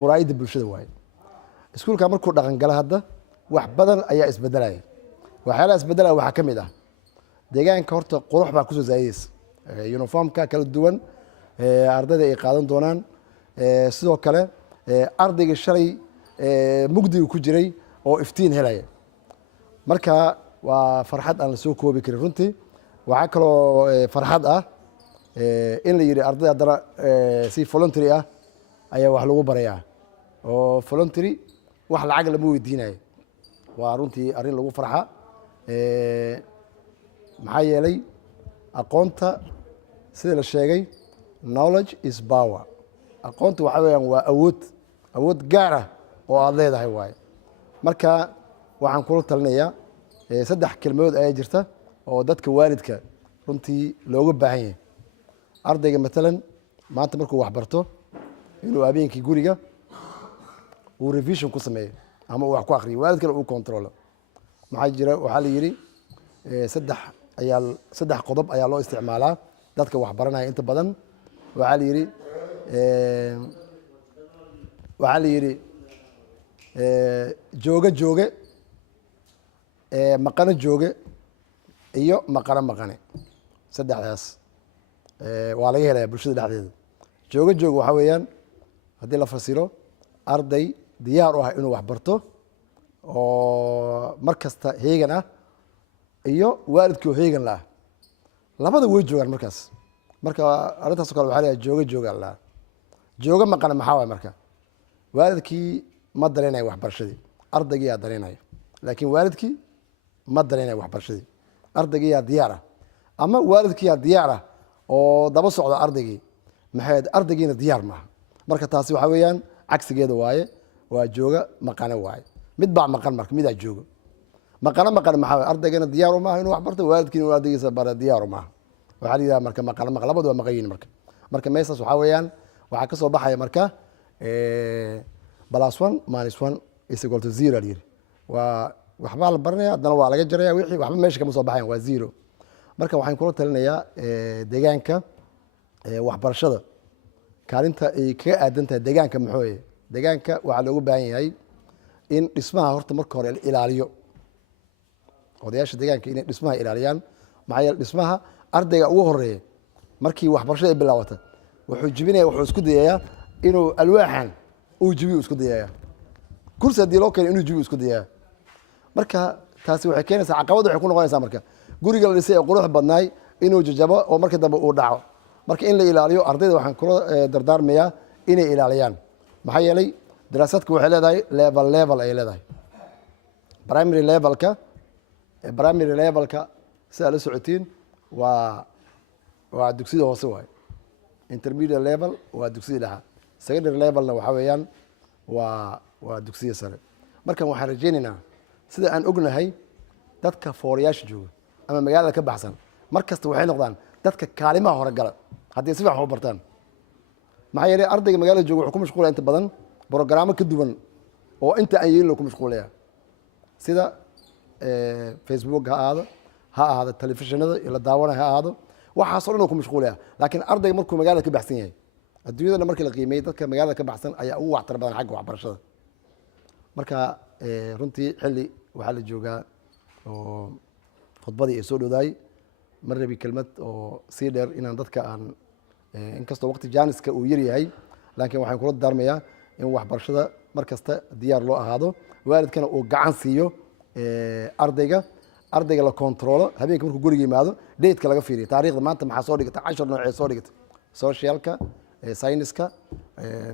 muraayada bulshada waaye iskuulka markuu dhaqan gala hadda wax badan ayaa isbedelaya waxyaalaha isbedelaya waxaa ka mid ah deegaanka horta qurux baa kusoo zaayaysa uniformka kala duwan ardayda ay qaadan doonaan sidoo kale ardayga shalay mugdiga ku jiray oo iftiin helaya marka waa farxad aan la soo koobi karin runtii waxaa kaloo farxad ah in la yidhi ardayda haddana si voluntary ah ayaa wax lagu barayaa oo voluntary wax lacag lama weydiinayo waa runtii arrin lagu farxa maxaa yeelay aqoonta sida la sheegay knowledge is power aqoonta waxa weeyaan waa awood gaar ah oo aad leedahay waaye marka waxaan kula talinayaa saddex kelmadood ayaa jirta oo dadka waalidka runtii looga baahan yahay ardayga matalan maanta markuu wax barto inuu habeenkii guriga uu revision ku sameeyo ama uu wax ku akhriyo waalidkana uu controlo maxaa jira waxaa la yidhi saddex qodob ayaa loo isticmaalaa dadka wax baranaya inta badan waxaa la yidhi jooge maqano jooge iyo maqane saddexdaas waa laga helaya bulshada dhexdeeda jooge waxaa weeyaan haddii la fasiro arday diyaar u ah inuu wax barto oo mar kasta heegan ah iyo waalidkii oo heegan la ah labada way joogaan markaas marka arrintaas oo kale waxaa leeyahay jooga la jooga maqana maxaa waay marka waalidkii ma dareenayo waxbarashadii ardaygii yaa dareenayo laakiin waalidkii ma dareenayo waxbarashadii ardaygii yaa diyaar ah ama waalidkii yaa diyaar ah oo daba socda ardaygii maxay ardaygiina diyaar maaha marka taasi waxaa weeyaan cagsigeeda waaye waa jooga maqane waaye mid baa maqan marka midaa jooga maqane maxaa waay ardaygana diyaar u maaha inuu wax barto waalidkiina inuu ardaygiisa bara diyaar u maaha waxaa la yidhaha marka maqane labadu waa maqan yihin marka meeshaas waxaa weeyaan waxaa ka soo baxaya marka plus one minus one is equal to zero la yidhi waa waxbaa la baranaya haddana waa laga jaraya wixii waxba meesha kama soo baxayan waa zero marka waxaan kula talinayaa deegaanka waxbarashada kaalinta ay kaga aadan tahay deegaanka muxuu yahay deegaanka waxaa loogu baahan yahay in dhismaha horta marka hore la ilaaliyo odayaasha deegaanka inay dhismaha ilaaliyaan maxaa yeele dhismaha ardayga ugu horeeya markii waxbarashada ay bilaawata wuxuu isku dayayaa inuu alwaaxan uu jibiyo isku dayayaa kursi haddii loo keeno inuu jibiyo isku dayayaa marka taasi waxay keenaysaa caqabad waxay ku noqonaysaa marka guriga la dhisay ee qurux badnaay inuu jajabo oo marka dambe uu dhaco marka in la ilaaliyo ardayda waxaan kula dardaarmayaa inay ilaaliyaan maxaa yeelay daraasadku waxay leedahay level ay leedahay primary levelka sidaa la socotiin waa dugsida hoose waaye intermediate level waa dugsiga dhexa secondary levelna waxaa weeyaan waa dugsiga sare markan waxaan rajaynaynaa sida aan ognahay dadka fooriyaasha jooga ama magaalada ka baxsan mar kasta waxay noqdaan dadka kaalimaha hore gala haddii si fiican u bartaan maxaa yeelay ardayga magaalada jooga wuxuu ku mashquulaya inta badan brogaraamo ka duwan oo inta aan yeelin loo ku mashquulaya sida facebook ha ahaado telefishinada la daawanaya ha ahaado waxaasoo dhan oo ku mashquulaya laakiin ardayga markuu magaalada ka baxsan yahay adduunyadana markii la qiimeeyey dadka magaalada ka baxsan ayaa ugu waxtar badan xagga waxbarashada marka runtii xilli waxaa la joogaa oo khudbadii ay soo dhowdaay mar rabi kelmad oo sii dheer inaan dadka aan inkastoo waqti jaaniska uu yar yahay laakiin waxaan kula darmayaa in waxbarashada mar kasta diyaar loo ahaado waalidkana uu gacan siiyo ardayga la controlo habeenka markuu guriga yimaado dateka laga fiiriyo taariikhda maanta maxaa soo dhigata 10 noocee soo dhigata socialka sayniska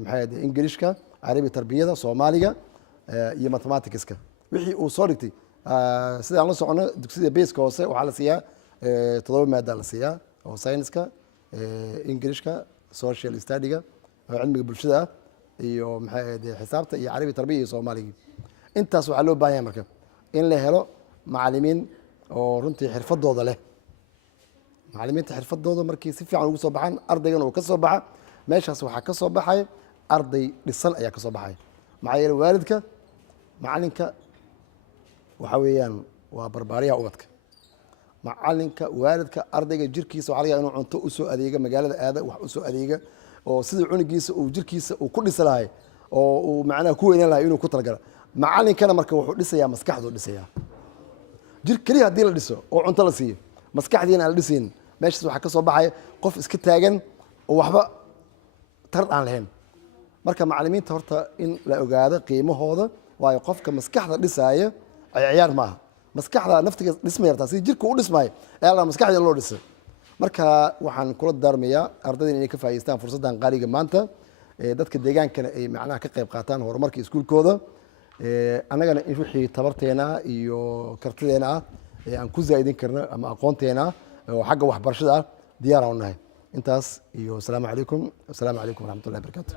maxay ingiriishka carabi tarbiyada soomaaliga iyo mathematicska wixii uu soo dhigtay sidaan la socono dugsiga basic hoose waxaa la siiyaa 7 maada la siiyaa oo sayniska ingiriishka social studyga oo cilmiga bulshada ah iyo maxay xisaabta iyo carabi tarbiya iyo soomaaliga intaas waxaa loo baahan yahay marka in la helo macallimiin oo runtii xirfadooda leh macallimiinta xirfadooda markii si fiican ugu soo baxaan ardaygana uu ka soo baxa meeshaas waxaa ka soo baxay arday dhisan ayaa ka soo baxay maxaa yeelay waalidka macallinka waxa weeyaan waa barbaariyaha ubadka macallinka waalidka ardayga jirkiisa waxaa laga yaabaa inuu cunto u soo adeega magaalada aada wax u soo adeega oo sida cunugiisa uu jirkiisa uu ku dhisi lahay oo macnaha ku weynaan lahaa inuu ku talagalo macallinkana marka wuxuu dhisayaa maskaxdu dhisayaa jir kaliya haddii la dhiso oo cunto la siiyo maskaxdiina aan la dhisayn meeshaas waxaa ka soo baxaya qof iska taagan oo waxba tar aan lahayn marka macallimiinta horta in la ogaado qiimahooda waayo qofka maskaxda dhisaaya ciyaar maaha maskaxda naftiga dhisma yartaa si jirku u dhismaayo ayaa la maskaxda in loo dhiso marka waxaan kula daarmayaa ardayda inay ka faa'iideystaan fursaddan qaaliga maanta dadka deegaankana ay macnaha ka qayb qaataan horumarka iskuulkooda annagana in wixii tabarteena iyo kartideena ah aan ku zaa'idin karno ama aqoonteena oo xagga waxbarashada ah diyaar aan u nahay intaas iyo asalaamu calaykum waraxmatullahi wabarakaatu